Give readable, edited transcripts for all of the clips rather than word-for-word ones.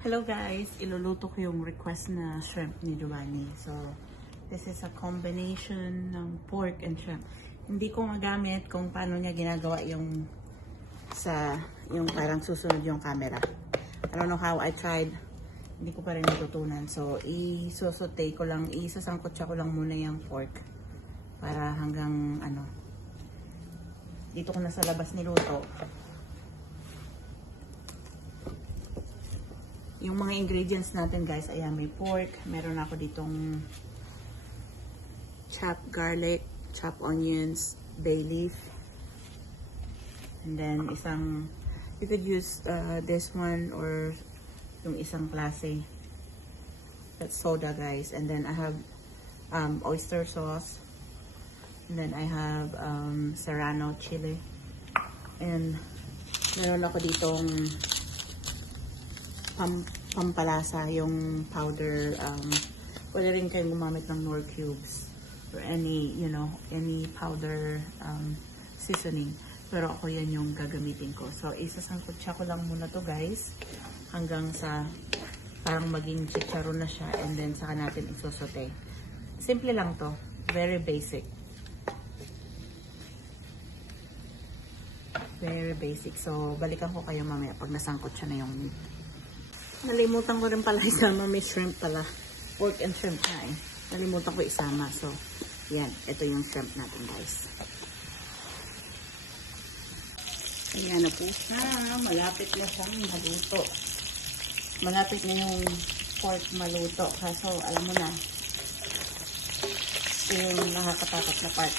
Hello guys, iluluto ko yung request na shrimp ni Giovanni. So, this is a combination ng pork and shrimp. Hindi ko magamit kung paano niya ginagawa yung parang susunod yung camera. I don't know how I tried. Hindi ko pa rin natutunan. So, isosote ko lang, isasangkotsa ko lang muna yung pork para hanggang dito ko na sa labas niluto. Yung mga ingredients natin guys, ayan, may pork, meron ako ditong chopped garlic, chopped onions, bay leaf, and then you could use this one or yung isang klase, that's soda guys. And then I have oyster sauce, and then I have serrano chili, and meron ako ditong pampalasa, yung powder. Pwede rin kayong gumamit ng Knorr cubes or any powder seasoning. Pero ako yan yung gagamitin ko. So, isasangkotsa ko lang muna to guys hanggang sa parang maging chicharon na siya, and then saka natin isosote. Simple lang to. Very basic. Very basic. So, balikan ko kayo mamaya pag nasangkot siya na yung meat. Nalimutan ko rin pala isama, may shrimp pala. Pork and shrimp na eh. Nalimutan ko isama. So, yan. Ito yung shrimp natin guys. Ayan na po siya. Malapit na siyang maluto. Malapit na yung pork maluto. Kaso, alam mo na, yung nakakatakot na part.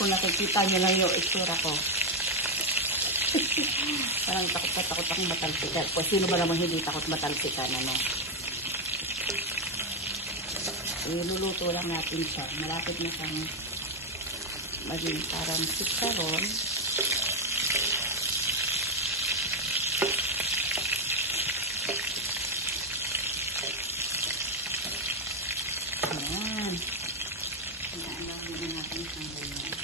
Kung nakikita nyo lang yung itsura ko. Parang takot akong matalsikan. O sino ba naman hindi takot matalsikan, ano? Iluluto lang natin siya. Malapit na siyang maging parang chicharon. Ayan. Ayan lang din natin siyang ganyan.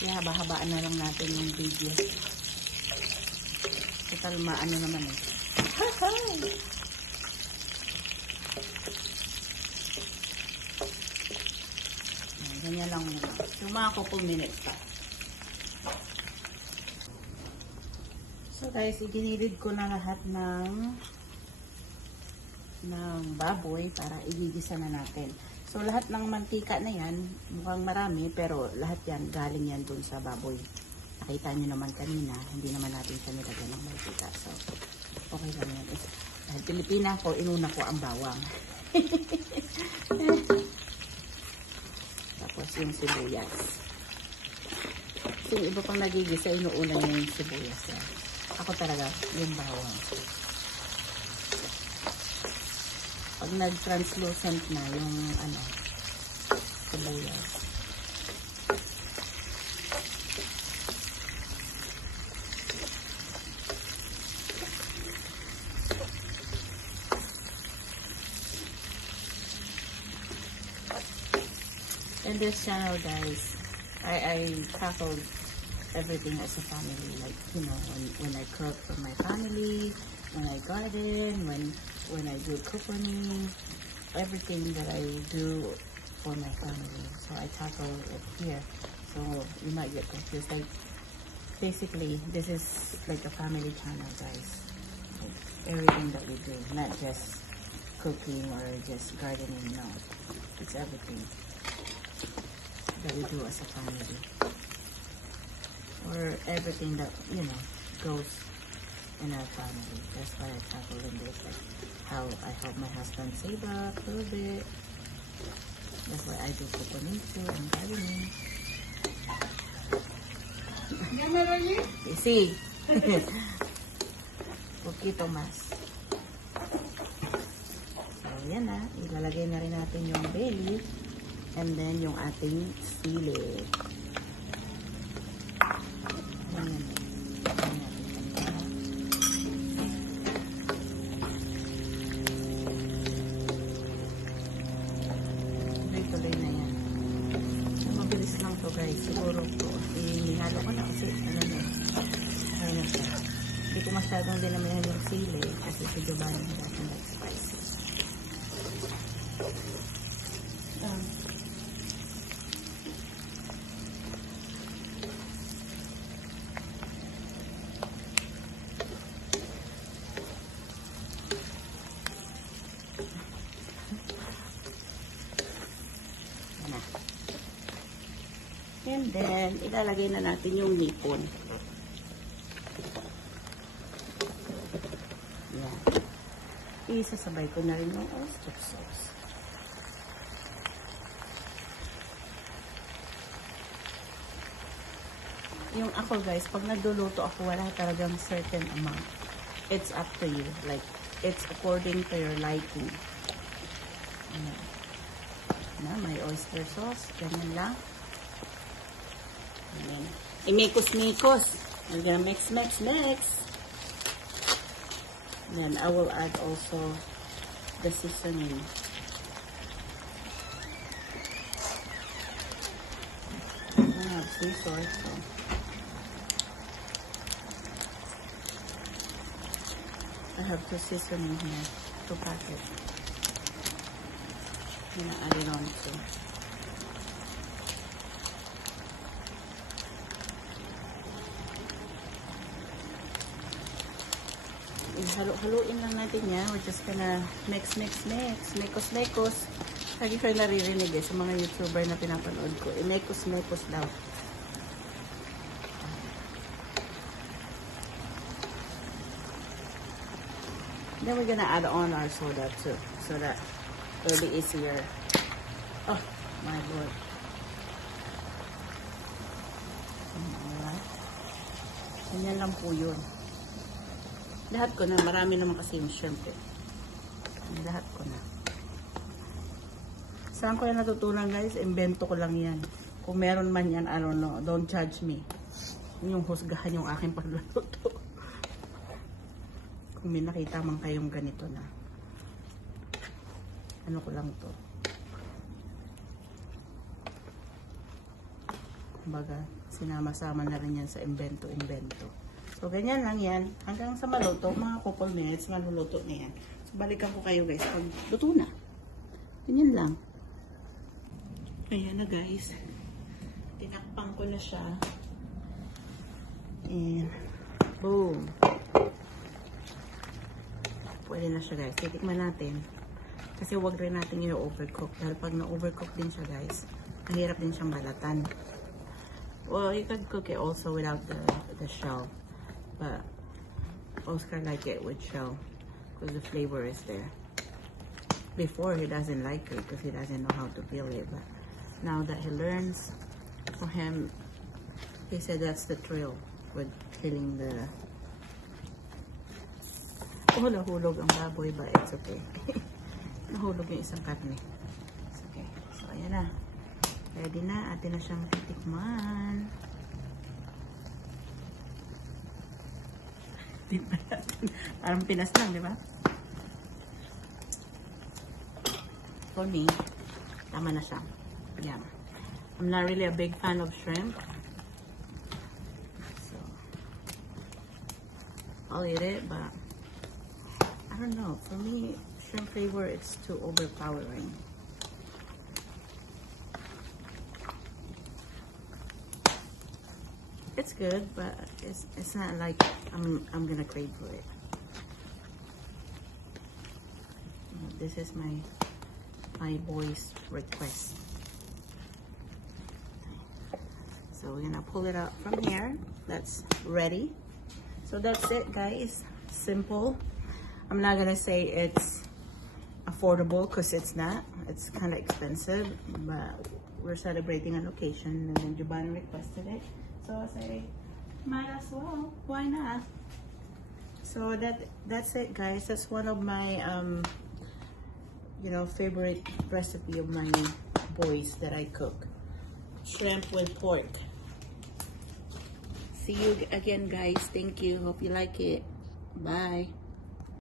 Kaya haba-habaan na lang natin yung video. Total maano naman eh. Ganyan lang muna. Yung mga couple minutes pa. So guys, iginilid ko na lahat ng baboy para igigisa na natin. So, lahat ng mantika na yan, mukhang marami, pero lahat yan, galing yan dun sa baboy. Nakita nyo naman kanina, hindi naman natin siya nilagyan ng mantika. So, okay lang yan. Dahil Pilipina ko, inuna ko ang bawang. Tapos yung sibuyas. So, yung iba pang nagigisa, inuuna niya yung sibuyas. Yan. Ako talaga, yung bawang. Pag nag-translucent na yung sibuyas. In this channel guys, I tackled everything as a family. Like, you know, when I cook for my family, when I garden, when I do cooking, everything that I do for my family. So I tackle it here. So you might get confused. Like, basically, this is like a family channel, guys. Like, everything that we do, not just cooking or just gardening. No, it's everything that we do as a family, or everything that, you know, goes in our family. That's why I tackle in this, like how I help my husband save up a little bit. That's why I do coconito and gardening. Sí. Poquito más. So, yan na. Ilalagay na rin natin yung bay leaf. And then, yung ating sili. Yan. Tuloy na yan. So, mabilis lang to, guys. Siguro to. Inihalo ko na kasi, ano na. Ano siya. Hindi ko masyadong dinamihan yung sili kasi si Giovanni natin like spices. And then, ilalagay na natin yung nipon. Yan. Isasabay ko na rin yung oyster sauce. Yung ako, guys, pag nagluluto ako, wala talagang certain amount. It's up to you. Like, it's according to your liking. Yan. Na, may oyster sauce. Ganyan lang. Ayan. Imikos-mikos. I'm gonna mix. Then I will add also the seasoning. I have sea soy, so I have two seasoning here, 2 packets. I'm gonna add it on too. Halo-haloin lang natin yan. We're just gonna mix. Mekos. Lagi kayo naririnig sa mga YouTuber na pinapanood ko. Mekos daw. Then we're gonna add on our soda too. So that it'll be easier. Oh, my Lord. Alright. Ganyan lang po yun. Lahat ko na. Marami naman kasi yung shrimp eh. Lahat ko na. Saan ko yan natutunan, guys? Invento ko lang yan. Kung meron man yan, I don't know. Don't judge me. Yung husgahan yung aking pagluluto. Kung may nakita man kayong ganito na. Ano ko lang to. Kumbaga, sinama-sama na rin yan sa invento. So, ganyan lang yan. Hanggang sa maluto, mga couple minutes, maluluto na yan. So, balikan ko kayo, guys, pag luto na. Ganyan lang. Ayan na, guys. Tinakpan ko na siya. And, boom. Pwede na siya, guys. Titikman natin. Kasi wag rin natin yung overcook. Dahil pag na-overcook din siya, guys, mahirap din siyang balatan. Well, you can cook it also without the shell. But Oscar like it with shell because the flavor is there. Before he doesn't like it because he doesn't know how to peel it, but now that he learns, for him, he said that's the thrill with peeling the. Hulog ang baboy, but it's okay. Nahulog yung isang karne. It's okay. So ayan na. Ready na. Atin na siyang titikman. Parang Pinas lang, di ba? For me, tama na siya. Yeah. I'm not really a big fan of shrimp. I'll eat it, but I don't know. For me, shrimp flavor, it's too overpowering. It's good, but it's not like I'm gonna crave for it. This is my boy's request. So we're gonna pull it out from here. That's ready. So that's it, guys. Simple. I'm not gonna say it's affordable because it's not. It's kind of expensive, but we're celebrating an occasion, and then Giovanni requested it. So I say, might as well. Why not? So that's it, guys. That's one of my you know, favorite recipe of my boys that I cook. Shrimp with pork. See you again, guys. Thank you. Hope you like it. Bye.